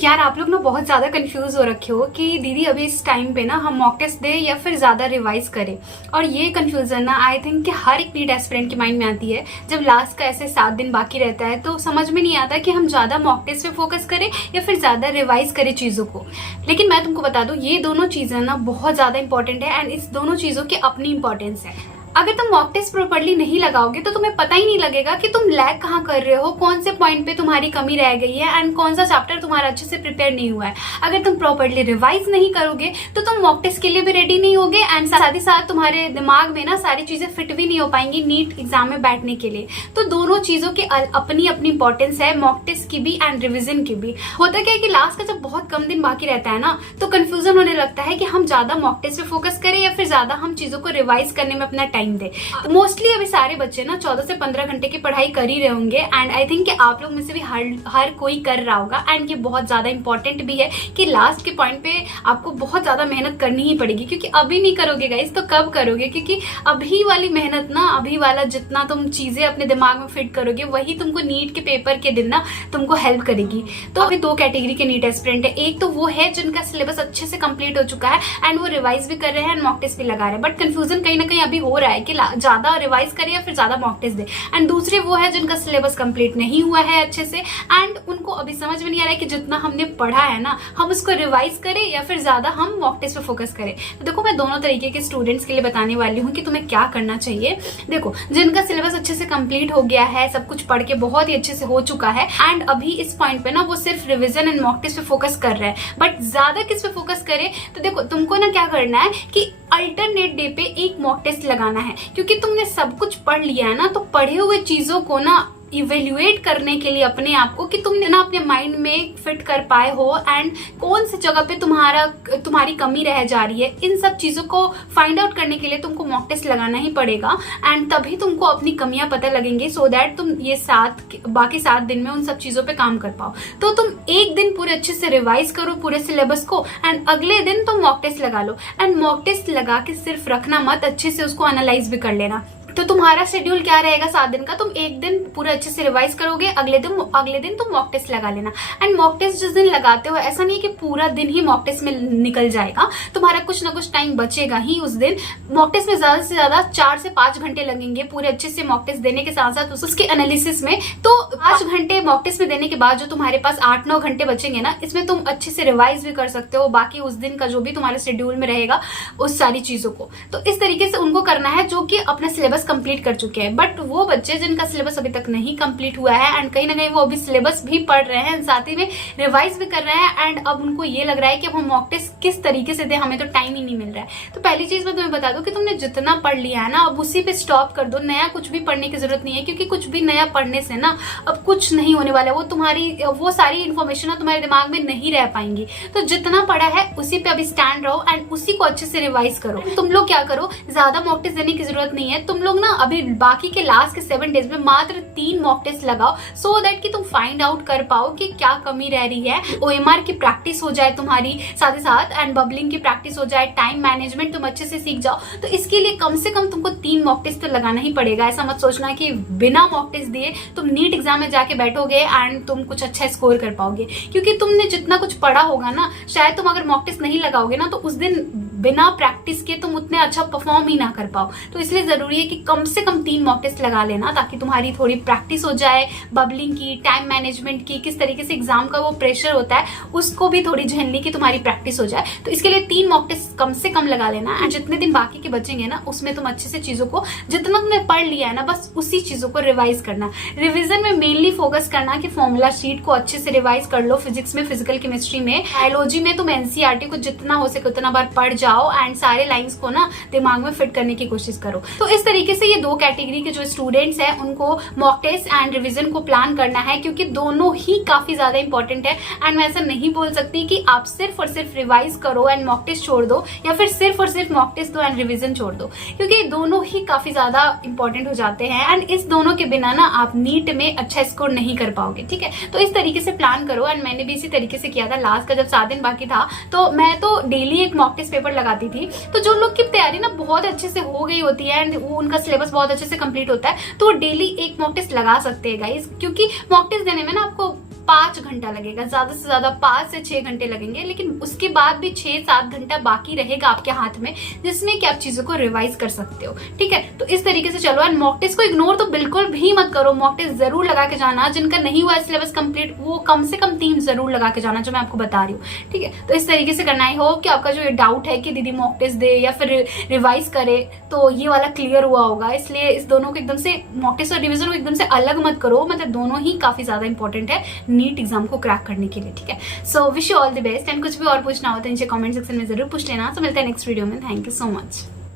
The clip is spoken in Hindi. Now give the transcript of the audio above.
यार आप लोग ना बहुत ज्यादा कंफ्यूज हो रखे हो कि दीदी अभी इस टाइम पे ना हम मॉक टेस्ट दें या फिर ज्यादा रिवाइज करें। और ये कंफ्यूजन ना आई थिंक कि हर एक नीट एस्पिरेंट के माइंड में आती है जब लास्ट का ऐसे 7 दिन बाकी रहता है, तो समझ में नहीं आता कि हम ज्यादा मॉक टेस्ट पे फोकस करें या फिर ज्यादा रिवाइज करें चीजों को। लेकिन मैं तुमको बता दूं, ये दोनों चीजें ना बहुत ज्यादा इंपॉर्टेंट है एंड इस दोनों चीजों की अपनी इंपॉर्टेंस है। अगर तुम मॉक टेस्ट प्रॉपर्ली नहीं लगाओगे तो तुम्हें पता ही नहीं लगेगा कि तुम लैग कहाँ कर रहे हो, कौन से पॉइंट पे तुम्हारी कमी रह गई है एंड कौन सा चैप्टर तुम्हारा अच्छे से प्रिपेयर नहीं हुआ है। अगर तुम प्रॉपर्ली रिवाइज नहीं करोगे तो तुम मॉक टेस्ट के लिए भी रेडी नहीं होगे एंड साथ ही साथ तुम्हारे दिमाग में ना सारी चीजें फिट भी नहीं हो पाएंगी नीट एग्जाम में बैठने के लिए। तो दोनों चीजों की अपनी अपनी इंपॉर्टेंस है, मॉक टेस्ट की भी एंड रिविजन की भी। होता क्या है कि लास्ट का जब बहुत कम दिन बाकी रहता है ना, तो कंफ्यूजन होने लगता है कि हम ज्यादा मॉक टेस्ट पे फोकस करें या फिर ज्यादा हम चीजों को रिवाइज करने में अपना टाइम दें। मोस्टली अभी सारे बच्चे ना 14 से 15 घंटे की पढ़ाई कर ही रहे होंगे एंड आई थिंक कि आप लोग में से भी हर कोई कर रहा होगा। एंड ये बहुत ज्यादा इंपॉर्टेंट भी है कि लास्ट के पॉइंट पे आपको बहुत ज्यादा मेहनत करनी ही पड़ेगी, क्योंकि अभी नहीं करोगे गाइस तो कब करोगे? क्योंकि अभी वाली मेहनत ना, अभी वाला जितना तुम चीजें अपने दिमाग में फिट करोगे वही तुमको नीट के पेपर के दिन ना तुमको हेल्प करेगी। तो अभी 2 कैटेगरी के नीट एस्पिरेंट है। एक तो वो है जिनका सिलेबस अच्छे से कंप्लीट हो चुका है एंड वो रिवाइज भी कर रहे हैं एंड मॉक टेस्ट भी लगा रहे हैं, बट कंफ्यूजन कहीं ना कहीं अभी हो रहा है कि ज्यादा रिवाइज करें या फिर ज्यादा मॉक टेस्ट दे। एंड दूसरे वो है जिनका सिलेबस कंप्लीट नहीं हुआ है अच्छे से एंड उनको अभी समझ में नहीं आ रहा है कि जितना हमने पढ़ा है ना हम उसको रिवाइज करें या फिर ज्यादा हम मॉक टेस्ट पे फोकस करें। तो देखो, मैं दोनों तरीके के स्टूडेंट्स के लिए बताने वाली हूँ कि तुम्हें क्या करना चाहिए। देखो, जिनका सिलेबस अच्छे से कंप्लीट हो गया है, सब कुछ पढ़ के बहुत ही अच्छे से हो चुका है एंड अभी इस पॉइंट पे ना वो सिर्फ रिविजन एंड मॉक टेस्ट पे फोकस कर रहे हैं, बट ज्यादा किस पे फोकस करे, तो देखो तुमको ना क्या करना है कि अल्टरनेट डे पे एक मॉक टेस्ट लगाना है। क्योंकि तुमने सब कुछ पढ़ लिया है ना, तो पढ़े हुए चीजों को ना इवेल्युएट करने के लिए अपने आप को कि तुमने ना अपने माइंड में फिट कर पाए हो एंड कौन सी जगह पे तुम्हारी कमी रह जा रही है, इन सब चीजों को फाइंड आउट करने के लिए तुमको मॉक टेस्ट लगाना ही पड़ेगा एंड तभी तुमको अपनी कमियां पता लगेंगी, सो दैट तुम ये बाकी 7 दिन में उन सब चीजों पे काम कर पाओ। तो तुम एक दिन पूरे अच्छे से रिवाइज करो पूरे सिलेबस को एंड अगले दिन तुम मॉक टेस्ट लगा लो। एंड मॉक टेस्ट लगा के सिर्फ रखना मत, अच्छे से उसको एनालाइज भी कर लेना। तो तुम्हारा शेड्यूल क्या रहेगा 7 दिन का, तुम एक दिन पूरा अच्छे से रिवाइज करोगे, अगले दिन तुम मॉक टेस्ट लगा लेना। एंड मॉक टेस्ट जिस दिन लगाते हो, ऐसा नहीं है कि पूरा दिन ही मॉक टेस्ट में निकल जाएगा, तुम्हारा कुछ ना कुछ टाइम बचेगा ही उस दिन। मॉक टेस्ट में ज्यादा से ज्यादा 4 से 5 घंटे लगेंगे पूरे अच्छे से मॉक टेस्ट देने के साथ साथ उसके एनालिसिस में। तो 5 घंटे मॉक टेस्ट में देने के बाद जो तुम्हारे पास 8-9 घंटे बचेंगे ना, इसमें तुम अच्छे से रिवाइज भी कर सकते हो बाकी उस दिन का जो भी तुम्हारे शेड्यूल में रहेगा उस सारी चीजों को। तो इस तरीके से उनको करना है जो कि अपना सिलेबस कंप्लीट कर चुके हैं। बट वो बच्चे जिनका सिलेबस अभी तक नहीं कंप्लीट हुआ है एंड कहीं ना कहीं वो अभी सिलेबस भी पढ़ रहे हैं, साथ ही में रिवाइज भी कर रहे हैं एंड अब उनको ये लग रहा है कि अब हम मॉक टेस्ट किस तरीके से दें, हमें तो टाइम ही नहीं मिल रहा है। तो पहली चीज मैं तुम्हें बता दूं कि तुमने जितना पढ़ लिया है ना, अब उसी पे स्टॉप कर दो, नया कुछ भी पढ़ने की जरूरत नहीं है, क्योंकि कुछ भी नया पढ़ने से ना अब कुछ नहीं होने वाला है। वो सारी इन्फॉर्मेशन तुम्हारे दिमाग में नहीं रह पाएंगी। तो जितना पढ़ा है उसी पे अभी स्टैंड रहो एंड उसी को अच्छे से रिवाइज करो। तुम लोग क्या करो, ज्यादा मॉक टेस्ट देने की जरूरत नहीं है, तुम लोग ना अभी बाकी के लास्ट के 7 डेज में मात्र 3 मॉक टेस्ट लगाओ, सो दैट कि तुम फाइंड आउट कर पाओ कि क्या कमी रह रही है। ओएमआर की प्रैक्टिस हो जाए तुम्हारी साथ ही साथ एंड बबलिंग की प्रैक्टिस हो जाए, टाइम मैनेजमेंट तुम अच्छे से सीख जाओ। तो इसके लिए कम से कम तुमको 3 मॉक टेस्ट तो लगाना ही पड़ेगा। ऐसा मत सोचना कि बिना मॉक टेस्ट दिए तुम नीट एग्जाम में जाके बैठोगे एंड तुम कुछ अच्छा स्कोर कर पाओगे, क्योंकि तुमने जितना कुछ पढ़ा होगा ना, शायद तुम अगर मॉक टेस्ट नहीं लगाओगे ना तो उस दिन बिना प्रैक्टिस के तुम उतने अच्छा परफॉर्म ही ना कर पाओ। तो इसलिए जरूरी है कि कम से कम 3 मॉक टेस्ट लगा लेना, ताकि तुम्हारी थोड़ी प्रैक्टिस हो जाए बबलिंग की, टाइम मैनेजमेंट की, किस तरीके से एग्जाम का वो प्रेशर होता है उसको भी थोड़ी झेलने की तुम्हारी प्रैक्टिस हो जाए। तो इसके लिए 3 मॉक टेस्ट कम से कम लगा लेना एंड जितने दिन बाकी के बचेंगे ना, उसमें तुम अच्छे से चीजों को जितना तुमने पढ़ लिया है ना, बस उसी चीजों को रिवाइज करना। रिविजन में मेनली फोकस करना कि फॉर्मूला शीट को अच्छे से रिवाइज कर लो, फिजिक्स में, फिजिकल केमिस्ट्री में, बायोलॉजी में तुम एनसीईआरटी को जितना हो सके उतना बार पढ़ जाओ एंड सारे लाइंस को ना दिमाग में फिट करने की कोशिश करो। तो इस तरीके से ये 2 कैटेगरी के जो स्टूडेंट्स हैं उनको मॉक टेस्ट एंड रिवीजन को प्लान करना है, क्योंकि दोनों ही काफी ज्यादा इंपॉर्टेंट है। एंड मैं ऐसा नहीं बोल सकती कि आप सिर्फ और सिर्फ रिवाइज करो एंड मॉक टेस्ट छोड़ दो, या फिर सिर्फ और सिर्फ मॉक टेस्ट दो एंड रिवीजन छोड़ दो, क्योंकि दोनों ही काफी ज्यादा इंपॉर्टेंट हो जाते हैं एंड इस दोनों के बिना ना आप नीट में अच्छा स्कोर नहीं कर पाओगे। ठीक है, तो इस तरीके से प्लान करो एंड मैंने भी इसी तरीके से किया था। लास्ट का जब 7 दिन बाकी था तो मैं तो डेली एक मॉक टेस्ट पेपर लगाती थी। तो जो लोग की तैयारी ना बहुत अच्छे से हो गई होती है एंड उनका सिलेबस बहुत अच्छे से कंप्लीट होता है, तो डेली एक मॉक टेस्ट लगा सकते हैं गाइस, क्योंकि मॉक टेस्ट देने में ना आपको 5 घंटा लगेगा, ज्यादा से ज्यादा 5 से 6 घंटे लगेंगे, लेकिन उसके बाद भी 6-7 घंटा बाकी रहेगा आपके हाथ में, जिसमें कि आप चीजों को रिवाइज कर सकते हो। ठीक है, तो इस तरीके से चलो। एंड मॉक टेस्ट को इग्नोर तो बिल्कुल भी मत करो, मॉक टेस्ट जरूर लगा के जाना। जिनका नहीं हुआ सिलेबस कंप्लीट, वो कम से कम 3 जरूर लगा के जाना, जो मैं आपको बता रही हूँ। ठीक है, तो इस तरीके से करना। आई होप कि आपका जो डाउट है कि दीदी मॉक टेस्ट दे या फिर रिवाइज करे, तो ये वाला क्लियर हुआ होगा। इसलिए इस दोनों को एकदम से, मॉक टेस्ट और रिवीजन को एकदम से अलग मत करो, मतलब दोनों ही काफी ज्यादा इंपॉर्टेंट है नीट एग्जाम को क्रैक करने के लिए। ठीक है, so wish you all the best. And कुछ भी और पूछना हो तो नीचे कमेंट सेक्शन में जरूर पूछ लेना। तो मिलते हैं नेक्स्ट वीडियो में। Thank you so much.